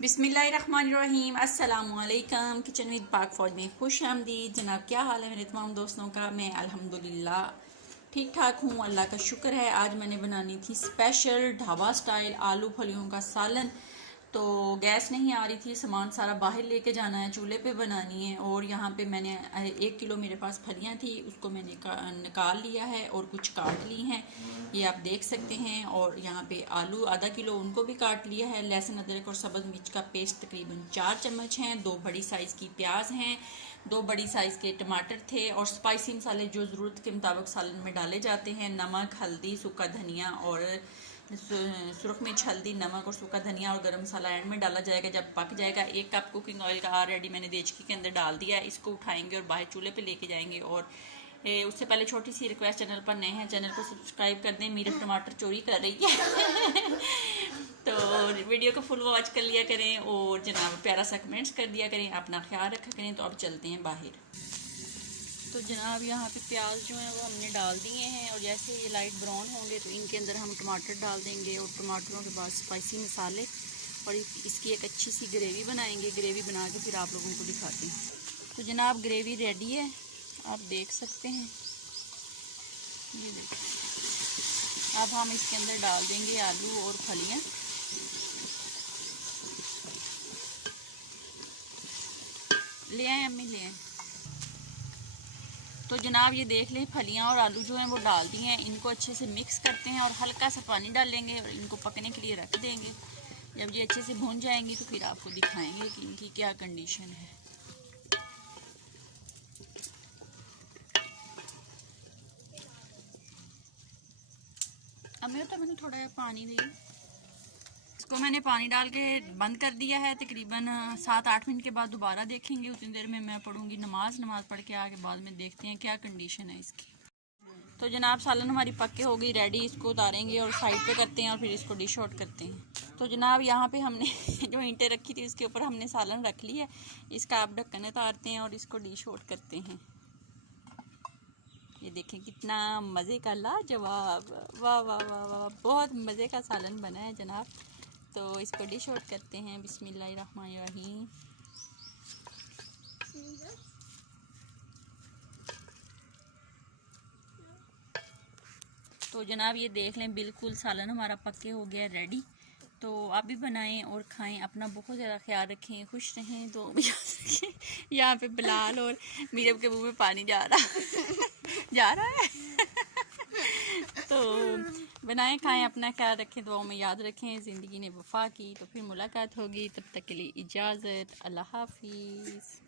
बिस्मिल्लाहिर्रहमानिर्रहीम। अस्सलामुअलैकुम। Kitchen with पाक फौज में खुश आमदीद। जनाब क्या हाल है मेरे तमाम दोस्तों का? मैं अल्हम्दुलिल्लाह ठीक ठाक हूँ, अल्लाह का शुक्र है। आज मैंने बनानी थी स्पेशल ढाबा स्टाइल आलू फलियों का सालन। तो गैस नहीं आ रही थी, सामान सारा बाहर लेके जाना है, चूल्हे पे बनानी है। और यहाँ पे मैंने 1 किलो मेरे पास फलियाँ थी, उसको मैंने निकाल लिया है और कुछ काट ली हैं, ये आप देख सकते हैं। और यहाँ पे आलू आधा किलो उनको भी काट लिया है। लहसुन अदरक और सब्ज़ मिर्च का पेस्ट तकरीबन 4 चम्मच हैं। 2 बड़ी साइज़ की प्याज हैं, 2 बड़ी साइज़ के टमाटर थे। और स्पाइसी मसाले जो ज़रूरत के मुताबिक सालन में डाले जाते हैं, नमक, हल्दी, सूखा धनिया और सुरख मिर्च, हल्दी, नमक और सूखा धनिया और गरम मसाला एंड में डाला जाएगा जब पक जाएगा। 1 कप कुकिंग ऑयल का ऑलरेडी मैंने देचकी के अंदर डाल दिया है। इसको उठाएंगे और बाहर चूल्हे पे लेके जाएंगे। और उससे पहले छोटी सी रिक्वेस्ट, चैनल पर नए हैं चैनल को सब्सक्राइब कर दें। मेरे टमाटर चोरी कर रही है तो वीडियो को फुल वॉच कर लिया करें और जनाब प्यारा सा कमेंट्स कर दिया करें, अपना ख्याल रखा करें। तो अब चलते हैं बाहर। तो जनाब यहाँ पे प्याज जो है वो हमने डाल दिए हैं और जैसे ये लाइट ब्राउन होंगे तो इनके अंदर हम टमाटर डाल देंगे और टमाटरों के बाद स्पाइसी मसाले और इसकी एक अच्छी सी ग्रेवी बनाएंगे। ग्रेवी बना के फिर आप लोगों को दिखाते हैं। तो जनाब ग्रेवी रेडी है, आप देख सकते हैं, ये देखिए। अब हम इसके अंदर डाल देंगे आलू और फलियाँ। ले आए अम्मी, ले आए। तो जनाब ये देख लें, फलियाँ और आलू जो हैं वो डाल दिए हैं। इनको अच्छे से मिक्स करते हैं और हल्का सा पानी डालेंगे और इनको पकने के लिए रख देंगे। जब ये अच्छे से भून जाएंगी तो फिर आपको दिखाएंगे कि इनकी क्या कंडीशन है। अब तो मैंने थोड़ा पानी दी, इसको मैंने पानी डाल के बंद कर दिया है। तकरीबन 7-8 मिनट के बाद दोबारा देखेंगे। उतनी देर में मैं पढ़ूंगी नमाज पढ़ के आके बाद में देखते हैं क्या कंडीशन है इसकी। तो जनाब सालन हमारी पक के हो गई रेडी। इसको उतारेंगे और साइड पे करते हैं और फिर इसको डिश आउट करते हैं। तो जनाब यहाँ पे हमने जो ईंटें रखी थी उसके ऊपर हमने सालन रख ली है। इसका आप ढक्कन उतारते हैं और इसको डिश आउट करते हैं। ये देखें कितना मज़े का लाजवाब, वाह वाह वाह वाह, बहुत मज़े का सालन बना है जनाब। तो इसको डिश आउट करते हैं। बिस्मिल्लाहिर्रहमानिर्रहीम। तो जनाब ये देख लें, बिल्कुल सालन हमारा पक्के हो गया रेडी। तो आप भी बनाएं और खाएं। अपना बहुत ज़्यादा ख्याल रखें, खुश रहें। तो यहाँ पे बिलाल और मीरब के मुंह में पानी जा रहा है तो बनाएं, खाएं, अपना ख्याल रखें, दुआओं में याद रखें। ज़िंदगी ने वफा की। तो फिर मुलाकात होगी, तब तक के लिए इजाज़त, अल्लाह हाफिज़।